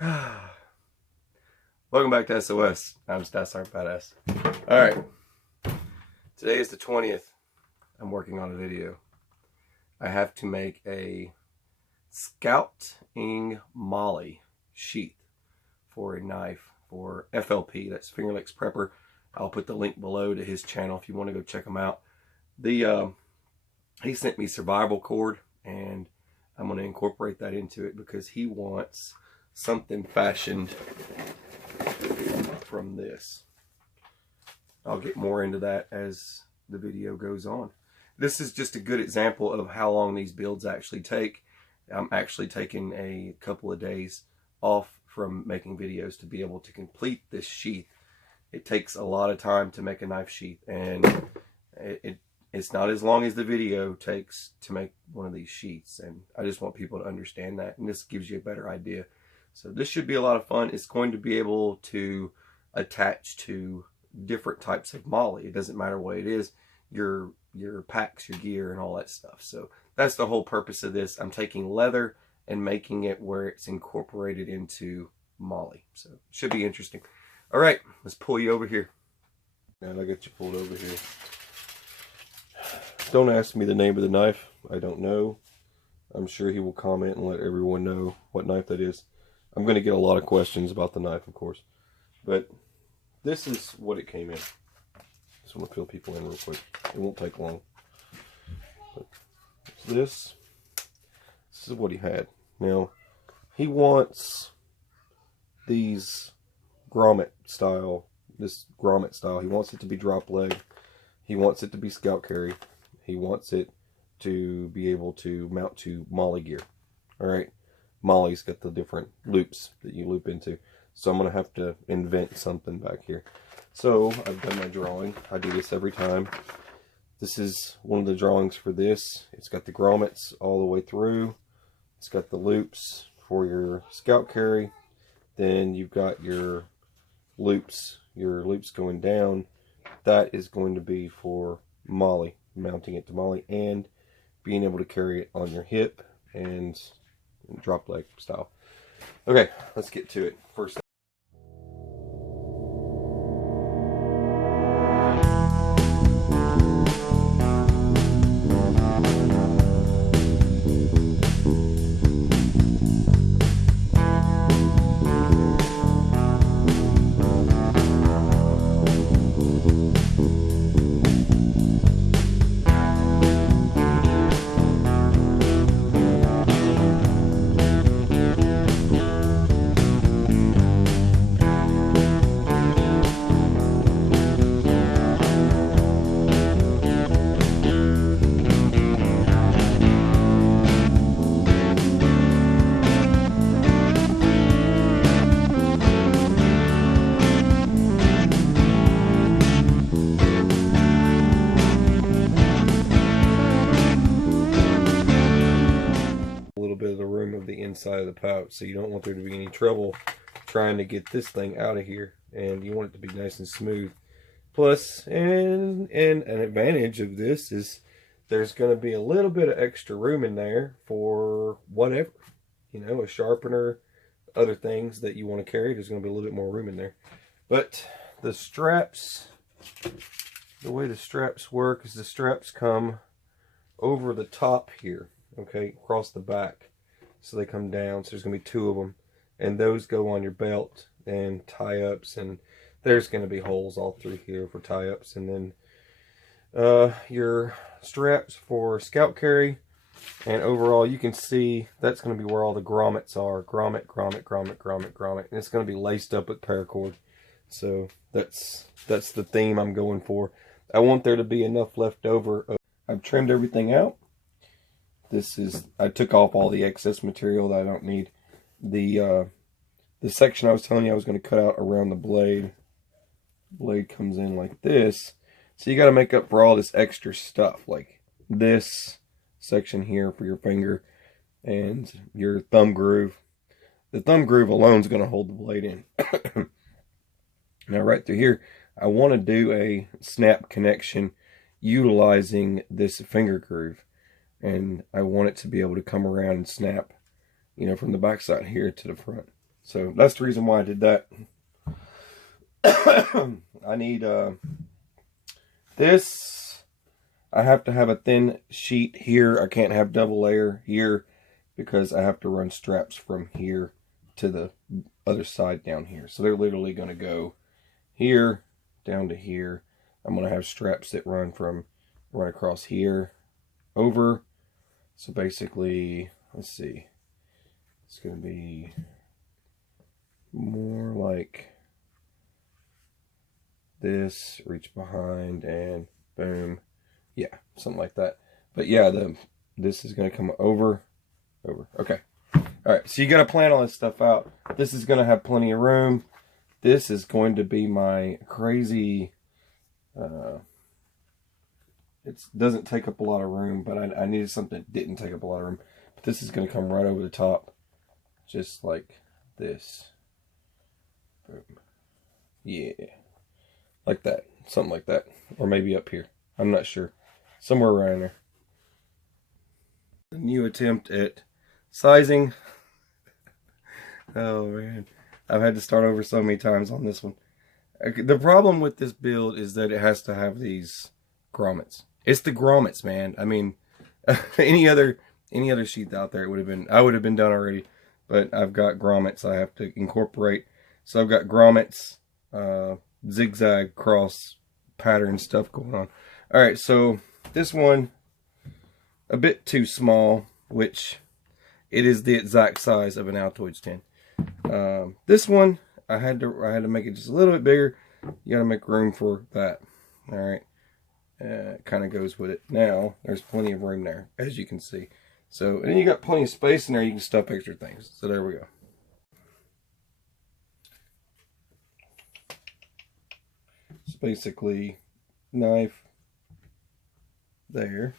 Welcome back to SOS. I'm Stats Aren't Badass. Alright. Today is the 20th. I'm working on a video. I have to make a scouting Molle sheath for a knife for FLP. That's Finger Licks Prepper. I'll put the link below to his channel if you want to go check him out. He sent me survival cord, and I'm going to incorporate that into it because he wants something fashioned from this. I'll get more into that as the video goes on. This is just a good example of how long these builds actually take. I'm actually taking a couple of days off from making videos to be able to complete this sheath. It takes a lot of time to make a knife sheath, and it's not as long as the video takes to make one of these sheaths, and I just want people to understand that, and this gives you a better idea. So this should be a lot of fun. It's going to be able to attach to different types of Molle. It doesn't matter what it is, your packs, your gear, and all that stuff. So that's the whole purpose of this. I'm taking leather and making it where it's incorporated into Molle. So it should be interesting. All right, let's pull you over here. Now I got you pulled over here. Don't ask me the name of the knife. I don't know. I'm sure he will comment and let everyone know what knife that is. I'm going to get a lot of questions about the knife, of course. But this is what it came in. Just want to fill people in real quick. It won't take long. But this is what he had. Now, he wants these grommet style. This grommet style. He wants it to be drop leg. He wants it to be scout carry. He wants it to be able to mount to Molle gear. Alright, Molle's got the different loops that you loop into. So I'm going to have to invent something back here. So I've done my drawing. I do this every time. This is one of the drawings for this. It's got the grommets all the way through. It's got the loops for your scout carry. Then you've got your loops going down. That is going to be for Molle, mounting it to Molle and being able to carry it on your hip and drop leg style. Okay, let's get to it. First, bit of the room of the inside of the pouch, so you don't want there to be any trouble trying to get this thing out of here, and you want it to be nice and smooth. Plus, and an advantage of this is there's going to be a little bit of extra room in there for whatever, you know, a sharpener, other things that you want to carry. There's going to be a little bit more room in there. But the straps, the way the straps work is the straps come over the top here, okay, across the back. So they come down, so there's going to be two of them, and those go on your belt and tie-ups, and there's going to be holes all through here for tie-ups, and then your straps for scout carry, and overall you can see that's going to be where all the grommets are. Grommet, grommet, grommet, grommet, grommet, and it's going to be laced up with paracord. So that's the theme I'm going for. I want there to be enough left over. I've trimmed everything out. I took off all the excess material that I don't need. The section I was telling you I was going to cut out around the blade. Blade comes in like this. So you got to make up for all this extra stuff, like this section here for your finger and your thumb groove. The thumb groove alone is going to hold the blade in. Now right through here, I want to do a snap connection utilizing this finger groove. And I want it to be able to come around and snap, you know, from the back side here to the front. So that's the reason why I did that. I need this. I have to have a thin sheet here. I can't have double layer here because I have to run straps from here to the other side down here. So they're literally going to go here down to here. I'm going to have straps that run across here over. So basically, let's see. It's going to be more like this, reach behind, and boom. Yeah, something like that. But yeah, this is going to come over. Okay. All right, so you got to plan all this stuff out. This is going to have plenty of room. This is going to be my crazy... it doesn't take up a lot of room, but I needed something that didn't take up a lot of room. But this is going to come right over the top, just like this. Boom. Yeah. Like that. Something like that. Or maybe up here. I'm not sure. Somewhere around there. A new attempt at sizing. Oh man. I've had to start over so many times on this one. The problem with this build is that it has to have these grommets. It's the grommets, man. I mean, any other sheath out there, I would have been done already. But I've got grommets I have to incorporate. So I've got grommets, zigzag, cross, pattern stuff going on. All right, so this one, a bit too small, which it is the exact size of an Altoids tin. This one, I had to make it just a little bit bigger. You got to make room for that. All right, it kind of goes with it. Now there's plenty of room there, as you can see. So, and then you got plenty of space in there. You can stuff extra things. So there we go. It's basically knife there,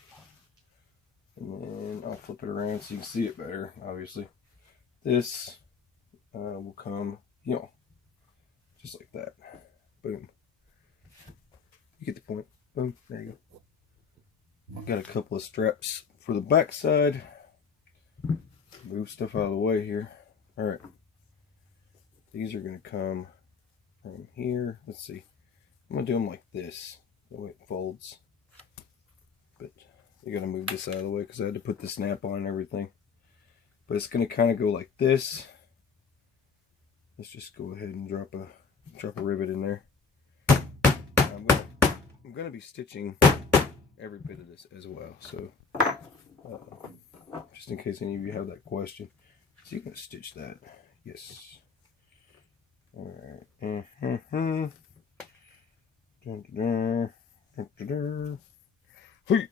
and then I'll flip it around so you can see it better. Obviously, this will come, you know, just like that. Boom. You get the point. Boom. There you go. Got a couple of straps for the back side. Move stuff out of the way here. All right. These are going to come from here. Let's see. I'm going to do them like this. The way it folds. But you got to move this out of the way because I had to put the snap on and everything. But it's going to kind of go like this. Let's just go ahead and drop a rivet in there. I'm going to be stitching every bit of this as well. So just in case any of you have that question. So you're going to stitch that. Yes. All right. Dun, dun, dun, dun, dun, dun.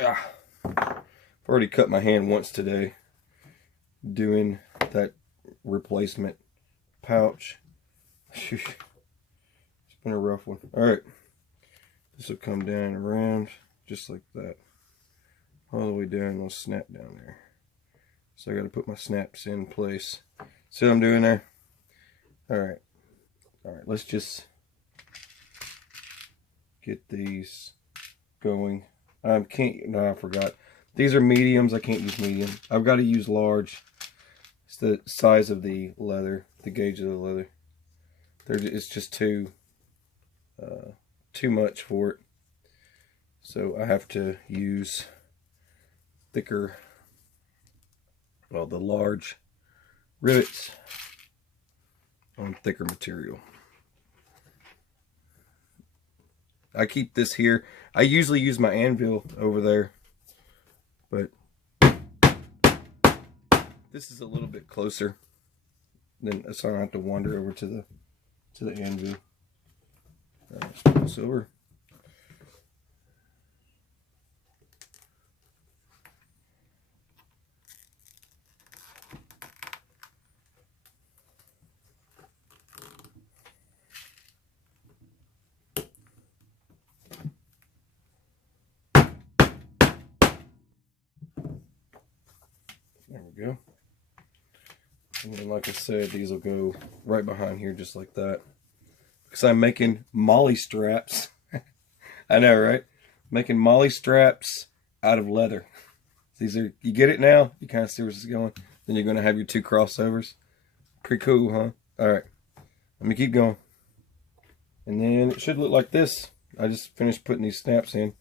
Ah. I've already cut my hand once today doing that replacement pouch. It's been a rough one. All right. This will come down and around just like that. All the way down, and it'll snap down there. So I got to put my snaps in place. See what I'm doing there? All right. All right, let's just get these going. I forgot. These are mediums. I can't use medium. I've got to use large. It's the size of the leather, the gauge of the leather. It's just too much for it. So I have to use thicker, well, the large rivets on thicker material. I keep this here. I usually use my anvil over there, but this is a little bit closer, so I don't have to wander over to the anvil. Let's put this over. There we go. And then, like I said, these will go right behind here just like that. Because I'm making Molle straps. I know, right? Making Molle straps out of leather. These are, you get it now? You kind of see where this is going? Then you're going to have your 2 crossovers. Pretty cool, huh? Alright, let me keep going. And then it should look like this. I just finished putting these snaps in.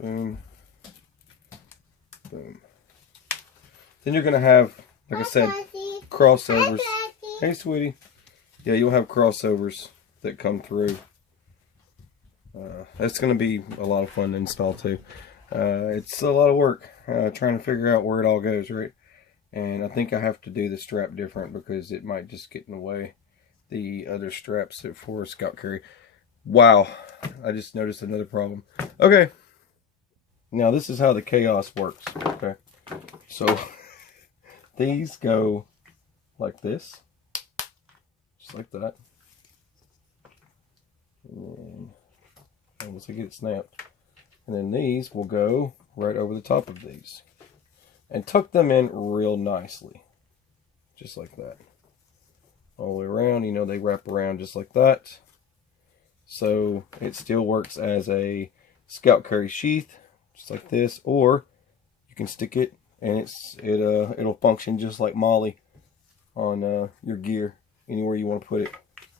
Boom. Boom. Then you're going to have, like I said, crossovers. Hey, sweetie. Yeah, you'll have crossovers that come through. That's going to be a lot of fun to install too. It's a lot of work trying to figure out where it all goes, right? And I think I have to do the strap different because it might just get in the way the other straps for scout carry. Wow, I just noticed another problem. Okay, now this is how the chaos works. Okay, so these go like this, just like that. And once I get it snapped, and then these will go right over the top of these and tuck them in real nicely, just like that, all the way around. You know, they wrap around just like that, so it still works as a scout carry sheath, just like this, or you can stick it and it'll function just like Molle on your gear, anywhere you want to put it.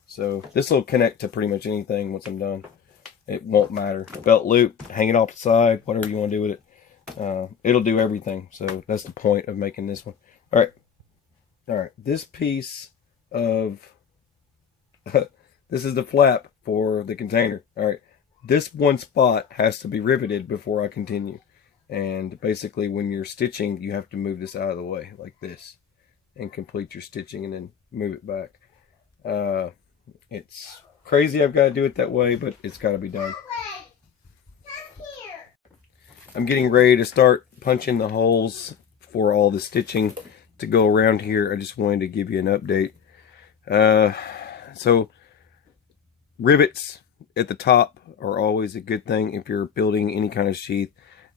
So this will connect to pretty much anything once I'm done. It won't matter. Belt loop, hang it off the side, whatever you want to do with it. It'll do everything. So that's the point of making this one. All right. This piece of this is the flap for the container. All right. This one spot has to be riveted before I continue. And basically, when you're stitching, you have to move this out of the way like this and complete your stitching, and then move it back. It's crazy I've got to do it that way, but it's got to be done. I'm getting ready to start punching the holes for all the stitching to go around here. I just wanted to give you an update. So rivets at the top are always a good thing if you're building any kind of sheath.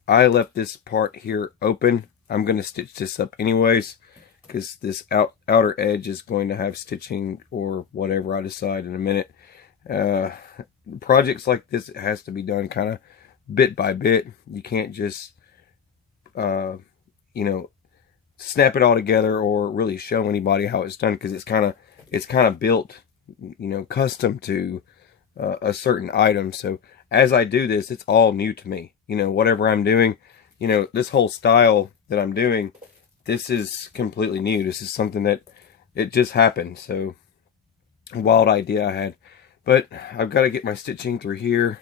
I left this part here open. I'm going to stitch this up anyways, because this outer edge is going to have stitching or whatever I decide in a minute. Projects like this, it has to be done kind of bit by bit. You can't just you know, snap it all together or really show anybody how it's done, because it's kind of built, you know, custom to a certain item. So as I do this, it's all new to me. You know, whatever I'm doing, you know, this whole style that I'm doing, this is completely new. This is something that it just happened. So a wild idea I had. But I've got to get my stitching through here.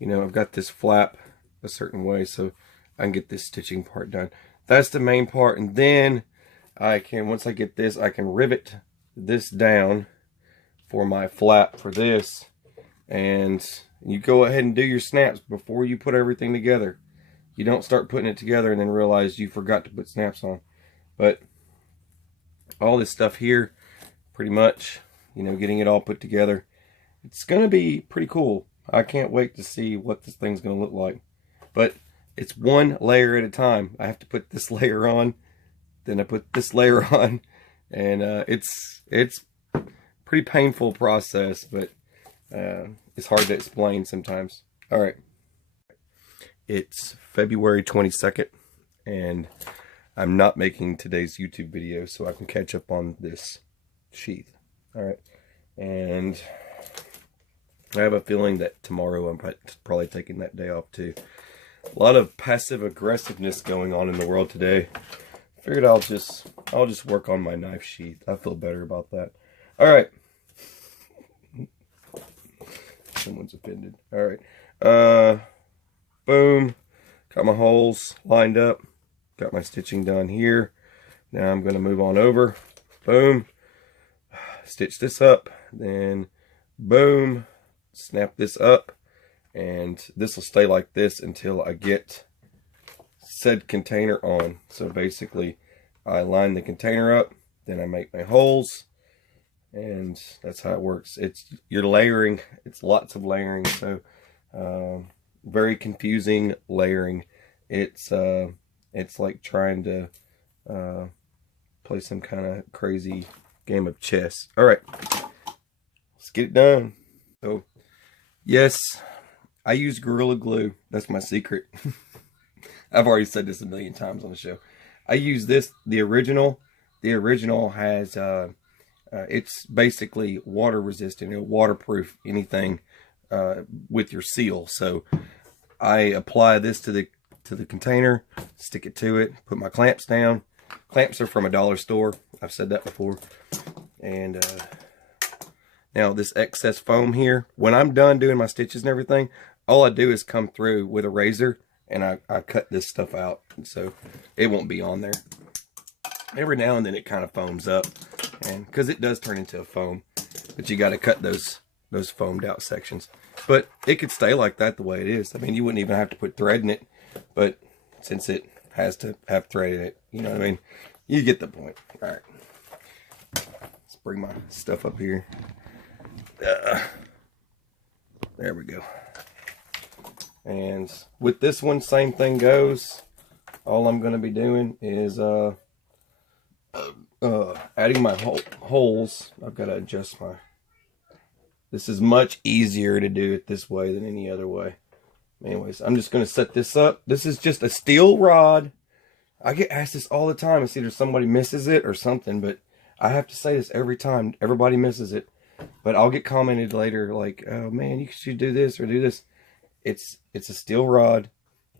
You know, I've got this flap a certain way so I can get this stitching part done. That's the main part. And then I can, once I get this, I can rivet this down for my flap for this. And you go ahead and do your snaps before you put everything together. You don't start putting it together and then realize you forgot to put snaps on. But all this stuff here, pretty much, you know, getting it all put together, it's going to be pretty cool. I can't wait to see what this thing's going to look like. But it's one layer at a time. I have to put this layer on, then I put this layer on, and it's pretty painful process, but it's hard to explain sometimes. All right. It's February 22nd, and I'm not making today's YouTube video so I can catch up on this sheath. All right. And I have a feeling that tomorrow I'm probably taking that day off too. A lot of passive aggressiveness going on in the world today. Figured I'll just work on my knife sheath. I feel better about that. All right. Someone's offended. All right. Boom. Got my holes lined up. Got my stitching done here. Now I'm going to move on over. Boom. Stitch this up. Then boom. Snap this up. And this will stay like this until I get said container on. So basically, I line the container up. Then I make my holes. And that's how it works. You're layering. It's lots of layering. So very confusing layering. It's like trying to play some kind of crazy game of chess. All right, let's get it done. So yes, I use Gorilla Glue. That's my secret. I've already said this a million times on the show. I use this, the original. The original has, it's basically water resistant. It'll waterproof anything with your seal. So I apply this to the container, stick it to it, put my clamps down. Clamps are from a dollar store. I've said that before. And now this excess foam here, when I'm done doing my stitches and everything, all I do is come through with a razor and I cut this stuff out. So it won't be on there. Every now and then it kind of foams up, and because it does turn into a foam, but you got to cut those foamed out sections. But it could stay like that the way it is. I mean, you wouldn't even have to put thread in it, but since it has to have thread in it, you know what I mean? You get the point. All right. Let's bring my stuff up here. There we go. And with this one, same thing goes. All I'm going to be doing is adding my holes. I've got to adjust my... This is much easier to do it this way than any other way. Anyways, I'm just going to set this up. This is just a steel rod. I get asked this all the time. It's either somebody misses it or something, but I have to say this every time. Everybody misses it. But I'll get commented later like, oh man, you should do this or do this. It's a steel rod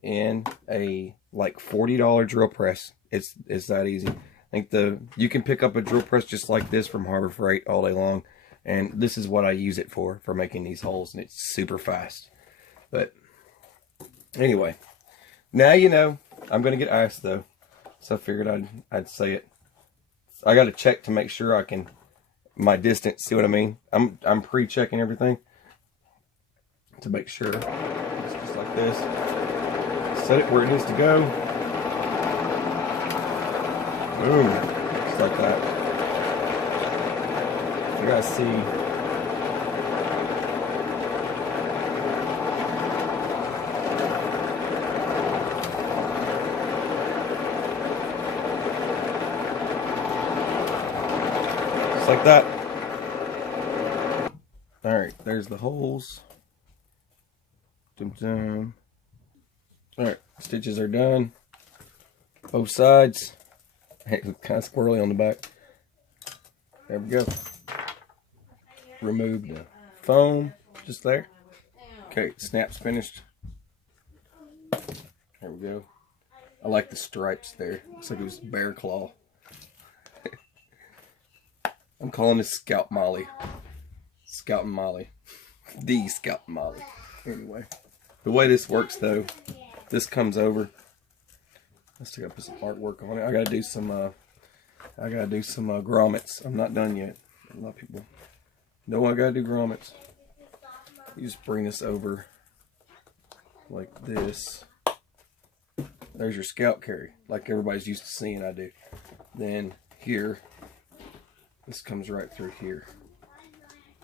and a like $40 drill press. It's that easy. I think you can pick up a drill press just like this from Harbor Freight all day long. And this is what I use it for making these holes. And it's super fast. But anyway, now you know. I'm going to get asked though. So I figured I'd say it. I got to check to make sure I can, my distance, see what I mean? I'm pre-checking everything to make sure. It's just like this. Set it where it needs to go. Boom. Just like that. You guys see. Just like that. Alright, there's the holes. Dum -dum. Alright, stitches are done. Both sides. It was kind of squirrely on the back. There we go. Remove the foam just there. Okay, snap's finished. There we go. I like the stripes there. Looks like it was bear claw. I'm calling this Scout Molle. Scout and Molle. The Scout and Molle. Anyway. The way this works though, this comes over. Let's take up some artwork on it. I gotta do some grommets. I'm not done yet. A lot of people know I gotta do grommets. You just bring this over like this. There's your scout carry, like everybody's used to seeing I do. Then here, this comes right through here.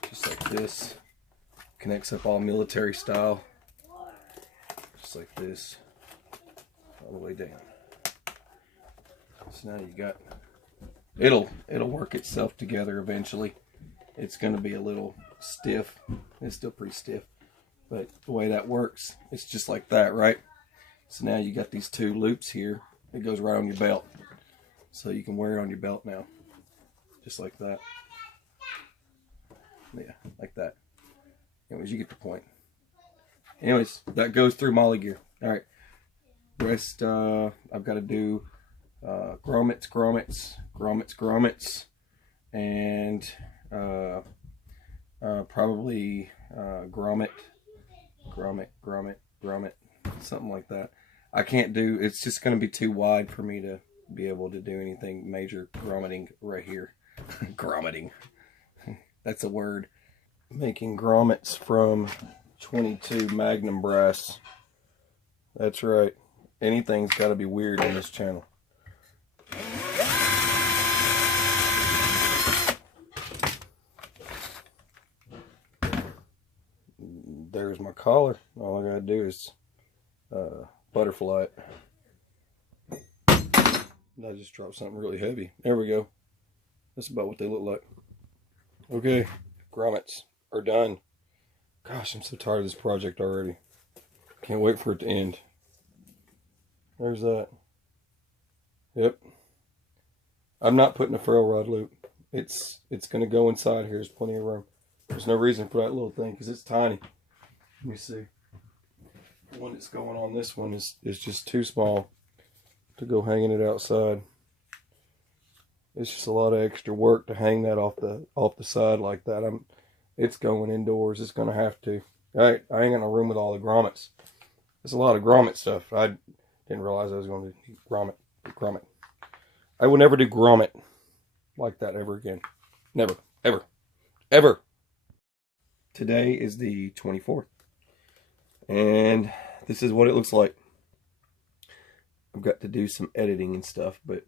Just like this. Connects up all military style. Just like this. All the way down. So now you got, it'll work itself together eventually. It's going to be a little stiff. It's still pretty stiff, but the way that works, it's just like that, right? So now you got these two loops here. It goes right on your belt, so you can wear it on your belt now, just like that. Yeah, like that. Anyways, you get the point. Anyways, that goes through Molle gear. All right. Rest, I've got to do grommets, and probably grommet, something like that. I can't do, it's just going to be too wide for me to be able to do anything major grommeting right here. Grommeting. That's a word. Making grommets from 22 Magnum brass. That's right. Anything's got to be weird on this channel. There's my collar. All I gotta do is butterfly it. I just dropped something really heavy. There we go. That's about what they look like. Okay, grommets are done. Gosh, I'm so tired of this project already. Can't wait for it to end. There's that. Yep. I'm not putting a ferrule rod loop. It's going to go inside here. There's plenty of room. There's no reason for that little thing because it's tiny. Let me see. The one that's going on this one is just too small to go hanging it outside. It's just a lot of extra work to hang that off the side like that. It's going indoors. It's going to have to. I ain't got no room with all the grommets. There's a lot of grommet stuff. I didn't realize I was going to do grommet. I will never do grommet like that ever again. Never. Ever. Ever. Today is the 24th. And this is what it looks like. I've got to do some editing and stuff, but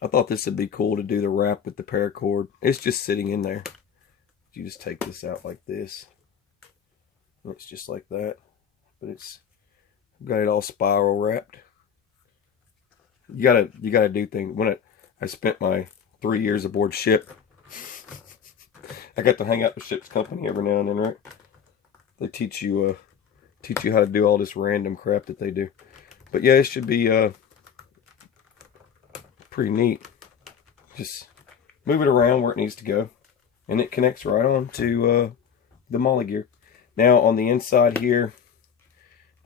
I thought this would be cool to do the wrap with the paracord. It's just sitting in there. You just take this out like this. And it's just like that. But I've got it all spiral wrapped. You gotta do things. I spent my 3 years aboard ship. I got to hang out with ship's company every now and then, right? They teach you how to do all this random crap that they do. But yeah, it should be pretty neat. Just move it around where it needs to go, and it connects right on to the Molle gear. Now on the inside here,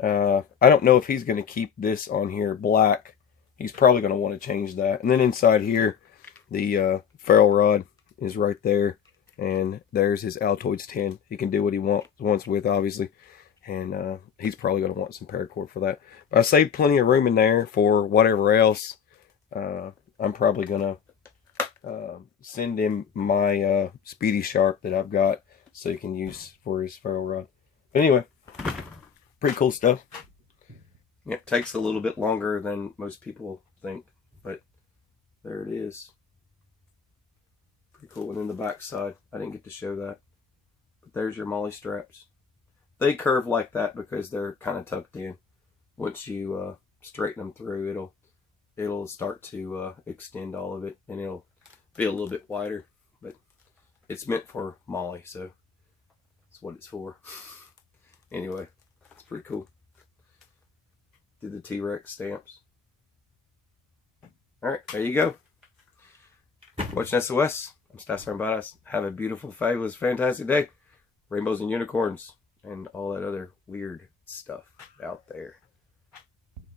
I don't know if he's going to keep this on here black. He's probably going to want to change that. And then inside here, the ferrule rod is right there, and there's his Altoids 10. He can do what he wants with, obviously, and he's probably going to want some paracord for that. But I saved plenty of room in there for whatever else. I'm probably going to send him my Speedy Sharp that I've got so he can use for his ferrule rod. But anyway, pretty cool stuff. It takes a little bit longer than most people think, but there it is. Pretty cool. And then the back side, I didn't get to show that, but there's your Molle straps. They curve like that because they're kind of tucked in. Once you straighten them through, it'll start to extend all of it, and it'll be a little bit wider, but it's meant for Molle, so that's what it's for. Anyway, it's pretty cool. Did the T-Rex stamps. Alright, there you go. Watching SOS. I'm Stas and Badass. Have a beautiful, fabulous, fantastic day. Rainbows and unicorns and all that other weird stuff out there.